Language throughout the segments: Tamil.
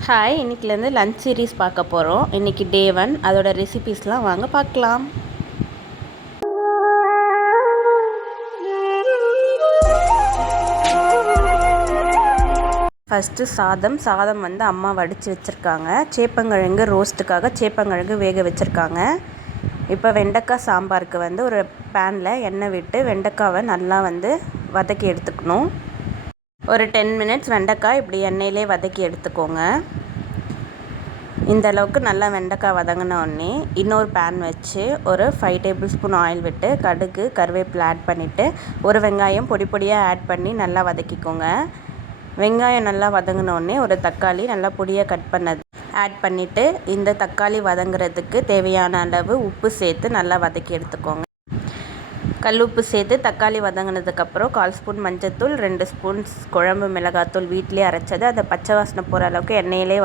ஹாய், இன்றைக்கிலேருந்து லஞ்ச் சீரீஸ் பார்க்க போகிறோம். இன்றைக்கி டே 1, அதோட ரெசிபீஸ்லாம் வாங்க பார்க்கலாம். ஃபஸ்ட்டு சாதம் வந்து அம்மா வடித்து வச்சுருக்காங்க. சேப்பங்கிழங்கு ரோஸ்ட்டுக்காக சேப்பங்கிழங்கு வேக வச்சுருக்காங்க. இப்போ வெண்டைக்காய் சாம்பாருக்கு வந்து ஒரு பேனில் எண்ணெய் விட்டு வெண்டைக்காவை நல்லா வந்து வதக்கி எடுத்துக்கணும். ஒரு 10 மினிட்ஸ் வெண்டைக்காய் இப்படி எண்ணெயிலே வதக்கி எடுத்துக்கோங்க. இந்த அளவுக்கு நல்லா வெண்டைக்காய் வதங்கின உடனே இன்னொரு பேன் வச்சு ஒரு 5 டேபிள் ஸ்பூன் ஆயில் விட்டு கடுகு கருவேப்பிலை ஆட் பண்ணிவிட்டு ஒரு வெங்காயம் பொடி பொடியாக ஆட் பண்ணி நல்லா வதக்கிக்கோங்க. வெங்காயம் நல்லா வதங்கின உடனே ஒரு தக்காளி நல்லா பொடியாக கட் பண்ணது ஆட் பண்ணிவிட்டு இந்த தக்காளி வதங்குறதுக்கு தேவையான அளவு உப்பு சேர்த்து நல்லா வதக்கி எடுத்துக்கோங்க. கல்லுப்பு சேர்த்து தக்காளி வதங்கினதுக்கப்புறம் 1/4 ஸ்பூன் மஞ்சத்தூள், 2 ஸ்பூன் குழம்பு மிளகாத்தூள் வீட்டிலே அரைச்சது அதை பச்சை வாசனை போகிற அளவுக்கு எண்ணெயிலே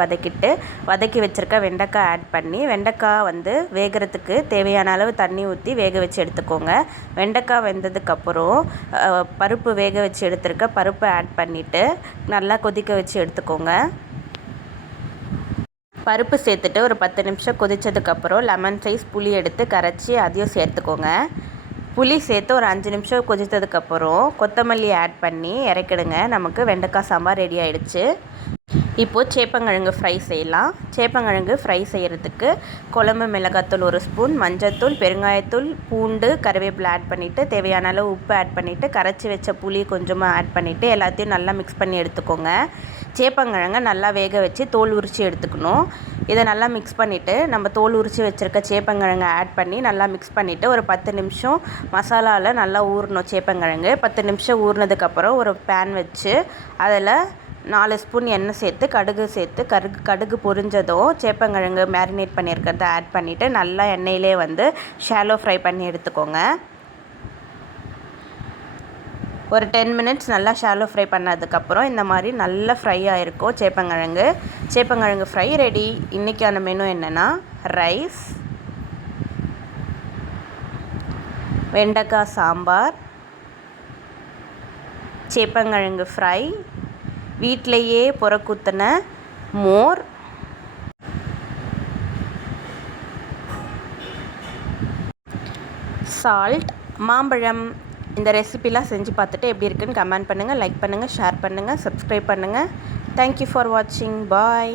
வதக்கி வச்சுருக்க வெண்டைக்காய் ஆட் பண்ணி வெண்டைக்காய் வந்து வேகிறதுக்கு தேவையான அளவு தண்ணி ஊற்றி வேக வச்சு எடுத்துக்கோங்க. வெண்டைக்காய் வெந்ததுக்கப்புறம் பருப்பு வேக வச்சு எடுத்துருக்க பருப்பை ஆட் பண்ணிவிட்டு நல்லா கொதிக்க வச்சு எடுத்துக்கோங்க. பருப்பு சேர்த்துட்டு ஒரு 10 நிமிஷம் கொதித்ததுக்கப்புறம் லெமன் சைஸ் புளி எடுத்து கரைச்சி அதையும் சேர்த்துக்கோங்க. புளி சேர்த்து ஒரு 5 நிமிஷம் கொதித்ததுக்கப்புறம் கொத்தமல்லி ஆட் பண்ணி இறக்கிடுங்க. நமக்கு வெண்டைக்காய் சாம்பார் ரெடி ஆகிடுச்சு. இப்போது சேப்பங்கிழங்கு ஃப்ரை செய்யலாம். சேப்பங்கிழங்கு ஃப்ரை செய்கிறதுக்கு குழம்பு மிளகாத்தூள் 1 ஸ்பூன், மஞ்சத்தூள், பெருங்காயத்தூள், பூண்டு, கருவேப்பிலை ஆட் பண்ணிவிட்டு தேவையான அளவு உப்பு ஆட் பண்ணிவிட்டு கரைச்சி வச்ச புளி கொஞ்சமாக ஆட் பண்ணிவிட்டு எல்லாத்தையும் நல்லா மிக்ஸ் பண்ணி எடுத்துக்கோங்க. சேப்பங்கிழங்கை நல்லா வேக வச்சு தோல் உரித்து எடுத்துக்கணும். இதை நல்லா மிக்ஸ் பண்ணிவிட்டு நம்ம தோல் உரித்து வச்சுருக்க சேப்பங்கிழங்கை ஆட் பண்ணி நல்லா மிக்ஸ் பண்ணிவிட்டு ஒரு 10 நிமிஷம் மசாலாவில் நல்லா ஊறணும். சேப்பங்கிழங்கு 10 நிமிஷம் ஊறினதுக்கப்புறம் ஒரு பேன் வச்சு அதில் 4 ஸ்பூன் எண்ணெய் சேர்த்து கடுகு பொரிஞ்சதும் சேப்பங்கிழங்கு மேரினேட் பண்ணியிருக்கிறத ஆட் பண்ணிவிட்டு நல்லா எண்ணெயிலே வந்து ஷாலோ ஃப்ரை பண்ணி எடுத்துக்கோங்க. ஒரு 10 மினிட்ஸ் நல்லா ஷாலோ ஃப்ரை பண்ணதுக்கப்புறம் இந்த மாதிரி நல்லா ஃப்ரை ஆகிருக்கும் சேப்பங்கிழங்கு ஃப்ரை ரெடி. இன்றைக்கான மெனு என்னென்னா ரைஸ், வெண்டைக்காய் சாம்பார், சேப்பங்கிழங்கு ஃப்ரை, வீட்டிலையே புறக்குத்தின மோர், சால்ட், மாம்பழம். இந்த ரெசிபிலாம் செஞ்சு பார்த்துட்டு எப்படி இருக்குன்னு கமெண்ட் பண்ணுங்கள், லைக் பண்ணுங்கள், ஷேர் பண்ணுங்கள், சப்ஸ்கிரைப் பண்ணுங்கள். தேங்க்யூ ஃபார் வாட்சிங். பாய்.